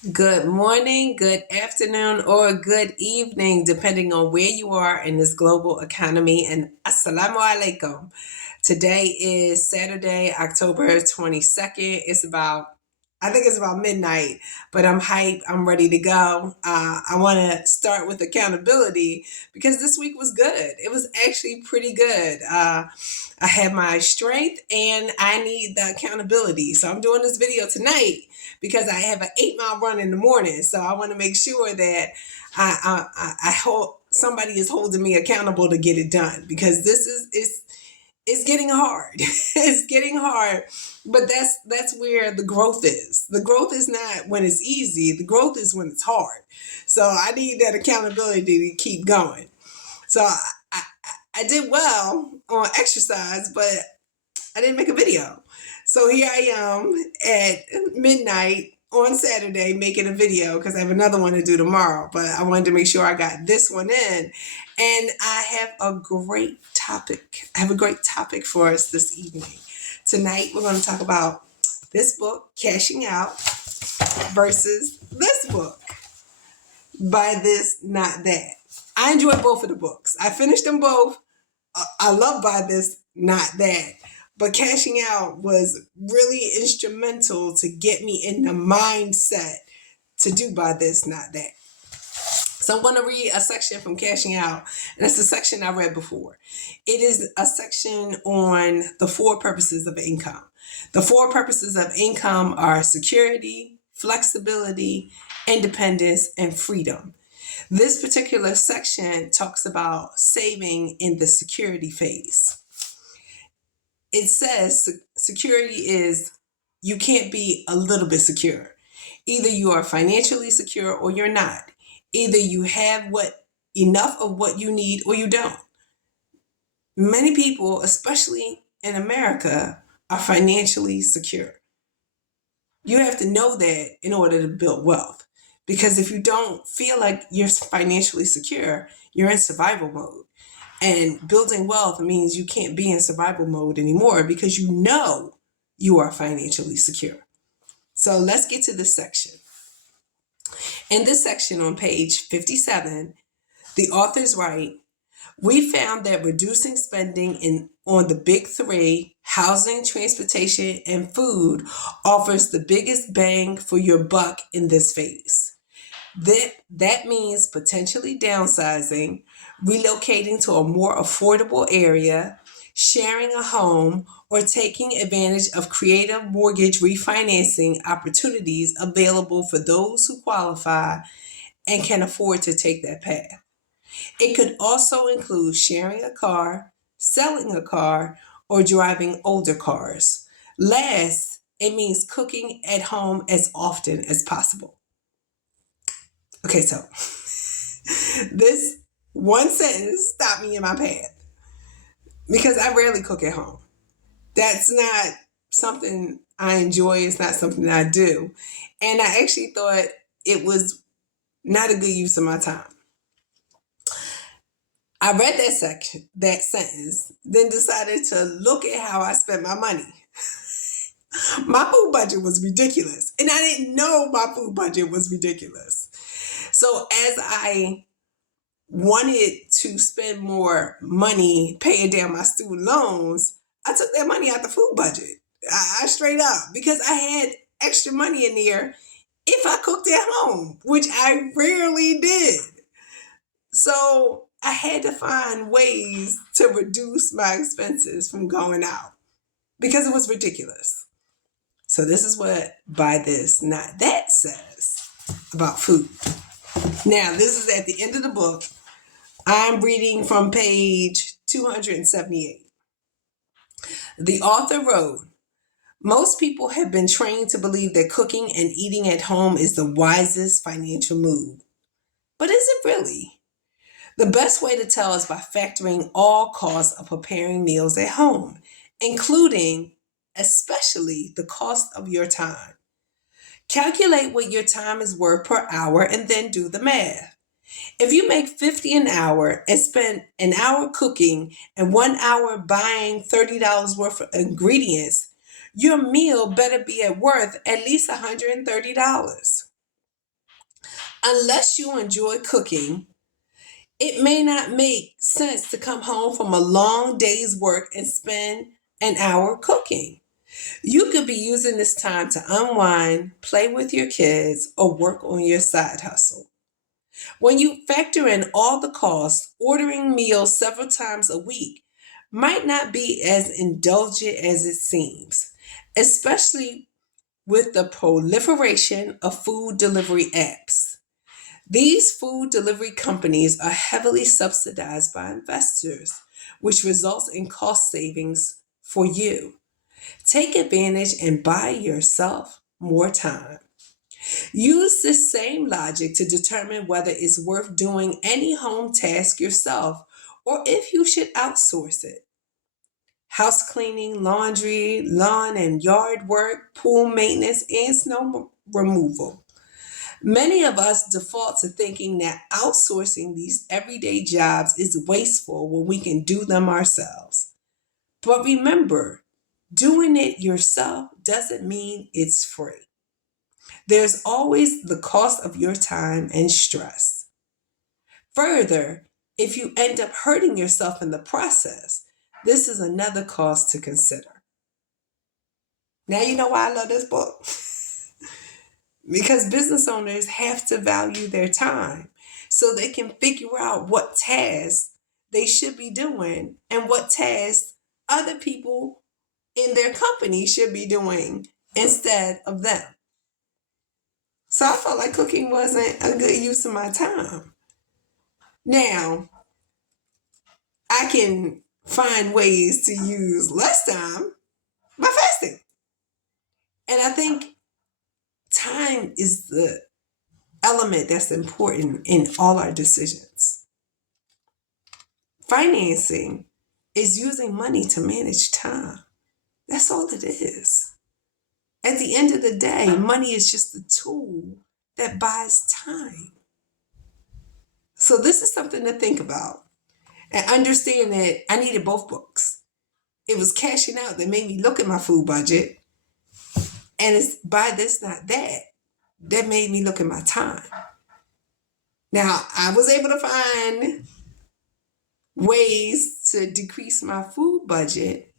Good morning, good afternoon, or good evening, depending on where you are in this global economy. And assalamu alaikum. Today is Saturday, October 22nd. I think it's about midnight, but I'm hyped. I'm ready to go. I want to start with accountability because this week was good. It was actually pretty good. I had my strength and I need the accountability. So I'm doing this video tonight because I have an 8 mile run in the morning. So I want to make sure that I hold somebody is holding me accountable to get it done because this is it's getting hard. It's getting hard, but that's where the growth is. The growth is not when it's easy. The growth is when it's hard. So I need that accountability to keep going. So I did well on exercise, but I didn't make a video. So here I am at midnight on Saturday making a video because I have another one to do tomorrow. But I wanted to make sure I got this one in. And I have a great topic. I have a great topic for us this evening. Tonight we're going to talk about this book, Cashing Out, versus this book, Buy This, Not That. I enjoyed both of the books. I finished them both. I love Buy This, Not That. But Cashing Out was really instrumental to get me in the mindset to do Buy This, Not That. So I'm going to read a section from Cashing Out, and it's a section I read before. It is a section on the 4 purposes of income. The 4 purposes of income are security, flexibility, independence, and freedom. This particular section talks about saving in the security phase. It says security is you can't be a little bit secure. Either you are financially secure or you're not. Either you have enough of what you need or you don't. Many people, especially in America, are financially secure. You have to know that in order to build wealth. Because if you don't feel like you're financially secure, you're in survival mode. And building wealth means you can't be in survival mode anymore because you know you are financially secure. So let's get to this section. In this section on page 57, the authors write, we found that reducing spending on the big 3, housing, transportation, and food, offers the biggest bang for your buck in this phase. That means potentially downsizing, relocating to a more affordable area, sharing a home, or taking advantage of creative mortgage refinancing opportunities available for those who qualify and can afford to take that path. It could also include sharing a car, selling a car, or driving older cars. Last, it means cooking at home as often as possible. Okay, so this one sentence stopped me in my path because I rarely cook at home. That's not something I enjoy. It's not something that I do. And I actually thought it was not a good use of my time. I read that sentence, then decided to look at how I spent my money. My food budget was ridiculous, and I didn't know my food budget was ridiculous. So as I wanted to spend more money paying down my student loans, I took that money out the food budget. I straight up because I had extra money in there if I cooked at home, which I rarely did. So I had to find ways to reduce my expenses from going out because it was ridiculous. So this is what Buy This, Not That says about food. Now, this is at the end of the book. I'm reading from page 278. The author wrote, most people have been trained to believe that cooking and eating at home is the wisest financial move. But is it really? The best way to tell is by factoring all costs of preparing meals at home, including, especially, the cost of your time. Calculate what your time is worth per hour and then do the math. If you make $50 an hour and spend an hour cooking and 1 hour buying $30 worth of ingredients, your meal better be worth at least $130. Unless you enjoy cooking, it may not make sense to come home from a long day's work and spend an hour cooking. You could be using this time to unwind, play with your kids, or work on your side hustle. When you factor in all the costs, ordering meals several times a week might not be as indulgent as it seems, especially with the proliferation of food delivery apps. These food delivery companies are heavily subsidized by investors, which results in cost savings for you. Take advantage and buy yourself more time. Use this same logic to determine whether it's worth doing any home task yourself or if you should outsource it. House cleaning, laundry, lawn and yard work, pool maintenance, and snow removal. Many of us default to thinking that outsourcing these everyday jobs is wasteful when we can do them ourselves. But remember, doing it yourself doesn't mean it's free. There's always the cost of your time and stress. Further, if you end up hurting yourself in the process, this is another cost to consider. Now you know why I love this book. Because business owners have to value their time so they can figure out what tasks they should be doing and what tasks other people in their company should be doing instead of them. So I felt like cooking wasn't a good use of my time. Now, I can find ways to use less time by fasting. And I think time is the element that's important in all our decisions. Financing is using money to manage time. That's all it is. At the end of the day, money is just a tool that buys time. So this is something to think about and understand that I needed both books. It was cashing out that made me look at my food budget, and it's buy this, not that, that made me look at my time. Now, I was able to find ways to decrease my food budget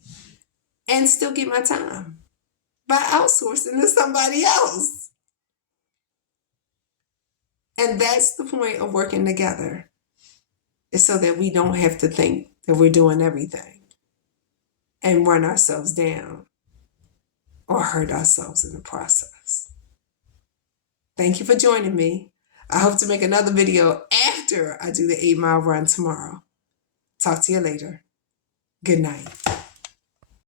and still get my time by outsourcing to somebody else. And that's the point of working together, is so that we don't have to think that we're doing everything and run ourselves down or hurt ourselves in the process. Thank you for joining me. I hope to make another video after I do the 8 mile run tomorrow. Talk to you later. Good night.